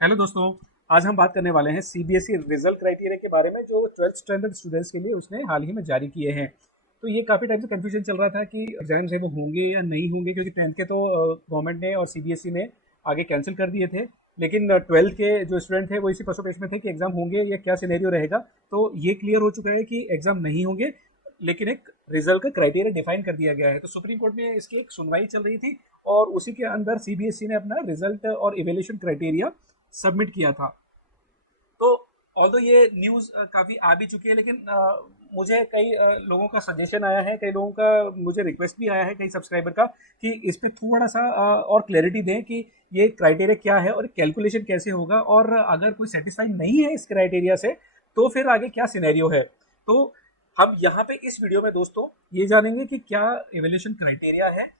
Hello दोस्तों। आज हम बात करने वाले हैं सीबीएसई रिजल्ट क्राइटेरिया के बारे में जो 12th स्टैंडर्ड स्टूडेंट्स के लिए उसने हाल ही में जारी किए हैं। तो ये काफ़ी टाइम से कंफ्यूजन चल रहा था कि एग्जाम्स है वो होंगे या नहीं होंगे, क्योंकि 10th के तो गवर्नमेंट ने और सीबीएसई ने आगे कैंसिल कर दिए थे। लेकिन 12th के जो स्टूडेंट थे वो इसी पसोपेश में थे कि एग्जाम होंगे या क्या सिनेरियो रहेगा। तो ये क्लियर हो चुका है कि एग्जाम नहीं होंगे, लेकिन एक रिजल्ट का क्राइटेरिया डिफाइन कर दिया गया है। तो सुप्रीम कोर्ट में इसकी एक सुनवाई चल रही थी और उसी के अंदर सीबीएसई ने अपना रिजल्ट और इवेल्यूशन क्राइटेरिया सबमिट किया था। तो ऑल्दो ये न्यूज़ काफ़ी आ भी चुकी है, लेकिन मुझे कई लोगों का सजेशन आया है, कई लोगों का मुझे रिक्वेस्ट भी आया है कई सब्सक्राइबर का कि इस पे थोड़ा सा और क्लैरिटी दें कि ये क्राइटेरिया क्या है और कैलकुलेशन कैसे होगा, और अगर कोई सेटिस्फाई नहीं है इस क्राइटेरिया से तो फिर आगे क्या सिनेरियो है। तो हम यहाँ पे इस वीडियो में दोस्तों ये जानेंगे कि क्या एवेल्यूशन क्राइटेरिया है,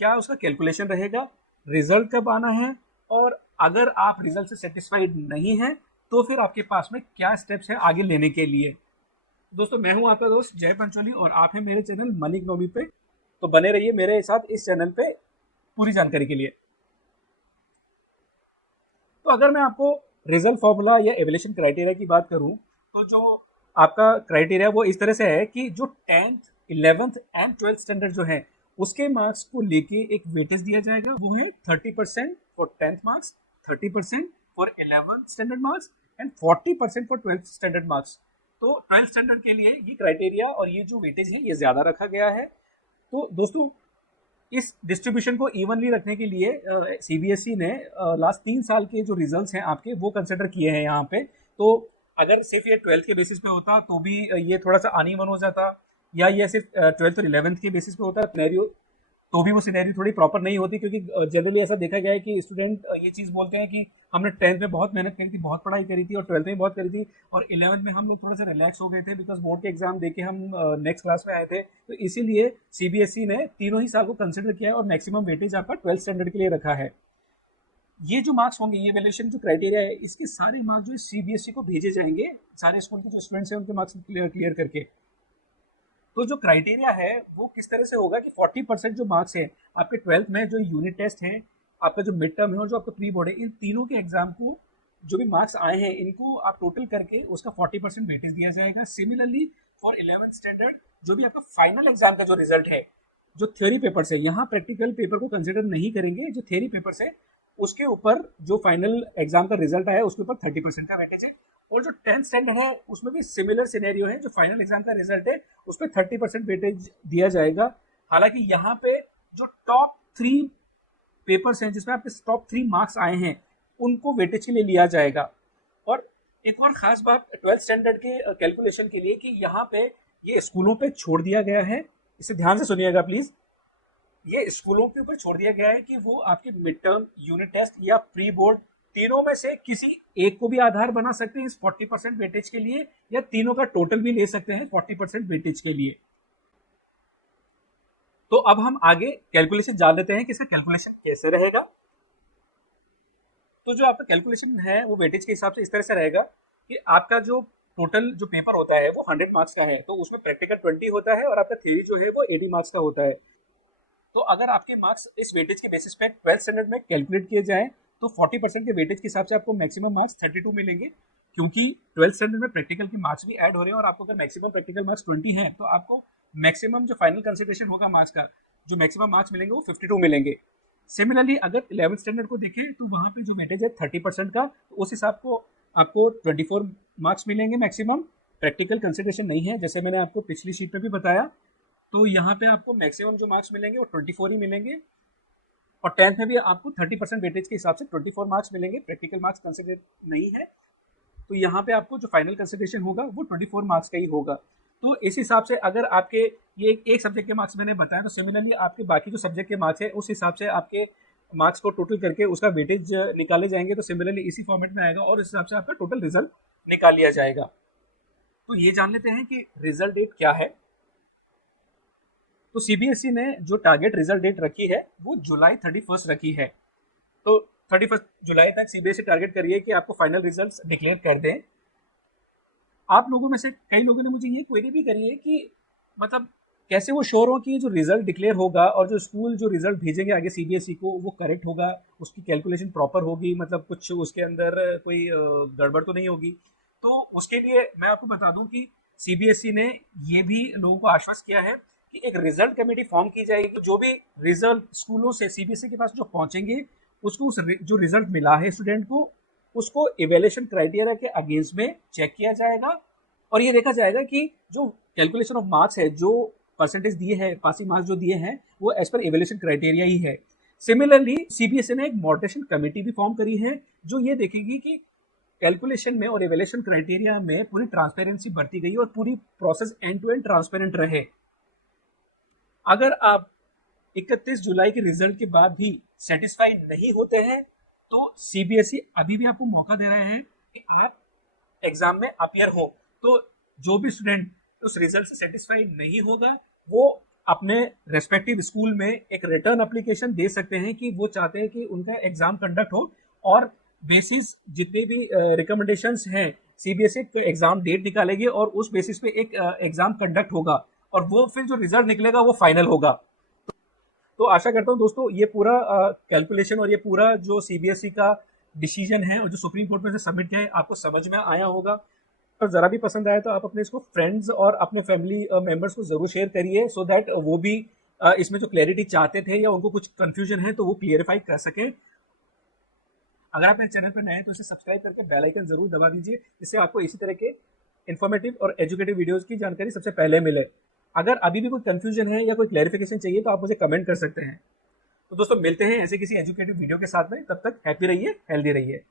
क्या उसका कैलकुलेशन रहेगा, रिजल्ट कब आना है, और अगर आप रिजल्ट से सेटिस्फाइड नहीं हैं तो फिर आपके पास में क्या स्टेप्स है आगे लेने के लिए। दोस्तों, मैं हूं आपका दोस्त जय पंचोली और आप हैं मेरे चैनल मनी इकोनॉमी पे। तो बने रहिए मेरे साथ इस चैनल पे पूरी जानकारी के लिए। तो अगर मैं आपको रिजल्ट फॉर्मूला या एवेल्यूशन क्राइटेरिया की बात करूं, तो जो आपका क्राइटेरिया वो इस तरह से है कि जो 10th 11th and 12th standard जो है उसके मार्क्स को लेके एक वेटेज दिया जाएगा। वो है 30% for 10th marks, 30% for 11th standard marks and 40% for 12th standard marks. तो 12th स्टैंडर्ड के लिए ये क्राइटेरिया और ये जो वेटेज है ये ज्यादा रखा गया है। तो दोस्तों, इस डिस्ट्रीब्यूशन को इवनली रखने के लिए सीबीएसई ने लास्ट 3 साल के जो रिजल्ट्स हैं आपके वो कंसिडर किए हैं यहाँ पे। तो अगर सिर्फ ये 12th के बेसिस पे होता तो भी ये थोड़ा सा अनइवन हो जाता, या ये सिर्फ 12th और 11th के बेसिस पे होता सिनेरियो तो भी वो सिनेरियो थोड़ी प्रॉपर नहीं होती, क्योंकि जनरली ऐसा देखा गया है कि स्टूडेंट ये चीज़ बोलते हैं कि हमने 10th में बहुत मेहनत करी थी, बहुत पढ़ाई करी थी, और 12th में बहुत करी थी, और 11th में हम लोग थोड़ा सा रिलैक्स हो गए थे बिकॉज बोर्ड के एग्जाम देके हम नेक्स्ट क्लास में आए थे। तो इसीलिए सीबीएसई ने तीनों ही साल को कंसिडर किया है और मैक्सिमम वेटेज आपका 12th स्टैंडर्ड के लिए रखा है। ये जो मार्क्स होंगे, ये वैल्यूएशन जो क्राइटेरिया है, इसके सारे मार्क्स जो है सीबीएसई को भेजे जाएंगे, सारे स्कूल के जो स्टूडेंट्स हैं उनके मार्क्स क्लियर करके। तो जो क्राइटेरिया है वो किस तरह से होगा कि 40% जो मार्क्स है आपके 12th में, जो यूनिट टेस्ट है, आपका जो मिड टर्म है और जो आपका प्री बोर्ड है, इन तीनों के एग्जाम को जो भी मार्क्स आए हैं इनको आप टोटल करके उसका 40% वेटेज दिया जाएगा। सिमिलरली फॉर 11th स्टैंडर्ड जो भी आपका फाइनल एग्जाम का जो रिजल्ट है, जो थ्योरी पेपर्स है, यहाँ प्रैक्टिकल पेपर को कंसिडर नहीं करेंगे, जो थ्योरी पेपर्स है उसके ऊपर जो फाइनल एग्जाम का रिजल्ट आया उसके ऊपर 30% का वेटेज है। और जो 10th स्टैंडर्ड है उसमें भी सिमिलर सिनेरियो है, जो फाइनल एग्जाम का रिजल्ट है उस पर 30% वेटेज दिया जाएगा। हालांकि यहाँ पे जो टॉप 3 पेपर्स हैं जिसमें आपके टॉप 3 मार्क्स आए हैं उनको वेटेज के लिए लिया जाएगा। और एक और खास बात 12th स्टैंडर्ड के कैलकुलेशन के लिए कि यहाँ पे ये स्कूलों पे छोड़ दिया गया है, इसे ध्यान से सुनिएगा प्लीज। ये स्कूलों के ऊपर छोड़ दिया गया है कि वो आपके मिड टर्म, यूनिट टेस्ट या प्री बोर्ड, तीनों में से किसी एक को भी आधार बना सकते हैं इस 40% वेटेज के लिए, या तीनों का टोटल भी ले सकते हैं 40% वेटेज के लिए। तो अब हम आगे कैलकुलेशन जान लेते हैं कि इसका कैलकुलेशन कैसे रहेगा। तो जो आपका कैलकुलेशन है वो वेटेज के हिसाब से इस तरह से रहेगा कि आपका जो टोटल जो पेपर होता है वो 100 मार्क्स का है, तो उसमें प्रैक्टिकल 20 होता है और आपका थ्योरी जो है वो 80 मार्क्स का होता है। तो अगर आपके मार्क्स इस वेटेज के बेसिस पे 12th स्टैंडर्ड में कैलकुलेट किए जाएं तो 40% के वेटेज के हिसाब से आपको मैक्सिमम मार्क्स 32 मिलेंगे, क्योंकि 12th स्टैंडर्ड में प्रैक्टिकल के मार्क्स भी ऐड हो रहे हैं, और आपको अगर मैक्सिमम प्रैक्टिकल मार्क्स 20 है तो आपको मैक्सिमम जो फाइनल कंसिडरेशन होगा मार्क्स का, जो मैक्सिमम मार्क्स मिलेंगे वो 52 मिलेंगे। सिमिलरली अगर 11th स्टैंडर्ड को देखें तो वहाँ पे जो वेटेज है 30% का, तो उस हिसाब को आपको 24 मार्क्स मिलेंगे मैक्सिमम। प्रैक्टिकल कंसिडरेशन नहीं है जैसे मैंने आपको पिछली शीट में भी बताया। तो यहाँ पे आपको मैक्सिमम जो मार्क्स मिलेंगे वो 24 ही मिलेंगे, और 10th में भी आपको 30% वेटेज के हिसाब से 24 मार्क्स मिलेंगे, प्रैक्टिकल मार्क्स कंसिडर नहीं है। तो यहाँ पे आपको जो फाइनल कंसिडरेशन होगा वो 24 मार्क्स का ही होगा। तो इस हिसाब से अगर आपके ये एक सब्जेक्ट के मार्क्स मैंने बताया, तो सिमिलरली आपके बाकी जो सब्जेक्ट के मार्क्स है उस हिसाब से आपके मार्क्स को टोटल करके उसका वेटेज निकाले जाएंगे। तो सिमिलरली इसी फॉर्मेट में आएगा और इस हिसाब से आपका टोटल रिजल्ट निकाल लिया जाएगा। तो ये जान लेते हैं कि रिजल्ट डेट क्या है। तो सीबीएसई ने जो टारगेट रिजल्ट डेट रखी है वो जुलाई 31 रखी है। तो 31 जुलाई तक सीबीएसई टारगेट करिए कि आपको फाइनल रिजल्ट्स डिक्लेयर कर दें। आप लोगों में से कई लोगों ने मुझे ये क्वेरी भी करी है कि मतलब कैसे वो श्योर हो कि ये जो रिजल्ट डिक्लेयर होगा और जो स्कूल जो रिजल्ट भेजेंगे आगे सीबीएसई को वो करेक्ट होगा, उसकी कैलकुलेशन प्रॉपर होगी, मतलब कुछ उसके अंदर कोई गड़बड़ तो नहीं होगी। तो उसके लिए मैं आपको बता दूं कि सीबीएसई ने ये भी लोगों को आश्वस्त किया है कि एक रिजल्ट कमेटी फॉर्म की जाएगी। तो जो भी रिजल्ट स्कूलों से सीबीएसई के पास जो पहुंचेंगे, उसको जो रिजल्ट मिला है स्टूडेंट को, उसको इवेल्युएशन क्राइटेरिया के अगेंस्ट में चेक किया जाएगा और ये देखा जाएगा कि जो कैलकुलेशन ऑफ मार्क्स है, जो परसेंटेज दिए हैं, पासिंग मार्क्स जो दिए हैं, वो एज पर इवेल्युएशन क्राइटेरिया ही है। सिमिलरली सीबीएसई ने एक मॉडरेशन कमेटी भी फॉर्म करी है जो ये देखेगी कि कैलकुलेशन में और इवेल्युएशन क्राइटेरिया में पूरी ट्रांसपेरेंसी बरती गई और पूरी process end to end transparent रहे। अगर आप 31 जुलाई के रिजल्ट के बाद भी सेटिस्फाइड नहीं होते हैं तो सीबीएसई अभी भी आपको मौका दे रहे हैं कि आप एग्जाम में अपियर हो। तो जो भी स्टूडेंट उस रिजल्ट से सेटिस्फाइड नहीं होगा वो अपने रेस्पेक्टिव स्कूल में एक रिटर्न एप्लीकेशन दे सकते हैं कि वो चाहते हैं कि उनका एग्जाम कंडक्ट हो, और बेसिस जितने भी रिकमेंडेशंस हैं सीबीएसई एग्जाम डेट निकालेगी और उस बेसिस पे एक एग्जाम कंडक्ट होगा और वो फिर जो रिजल्ट निकलेगा वो फाइनल होगा। तो आशा करता हूँ दोस्तों ये पूरा कैलकुलेशन और ये पूरा जो सीबीएसई का डिसीजन है और जो सुप्रीम कोर्ट में से सबमिट किया है आपको समझ में आया होगा। और ज़रा भी पसंद आया तो आप अपने इसको फ्रेंड्स और अपने फैमिली मेंबर्स को ज़रूर शेयर करिए, सो दैट वो भी इसमें जो क्लैरिटी चाहते थे या उनको कुछ कंफ्यूजन है तो वो क्लियरिफाई कर सकें। अगर आप मेरे चैनल पर नए हैं तो इसे सब्सक्राइब करके बेल आइकन जरूर दबा दीजिए, जिससे आपको इसी तरह के इन्फॉर्मेटिव और एजुकेटिव वीडियोस की जानकारी सबसे पहले मिले। अगर अभी भी कोई कंफ्यूजन है या कोई क्लैरिफिकेशन चाहिए तो आप मुझे कमेंट कर सकते हैं। तो दोस्तों मिलते हैं ऐसे किसी एजुकेटिव वीडियो के साथ में, तब तक हैप्पी रहिए, हेल्दी रहिए।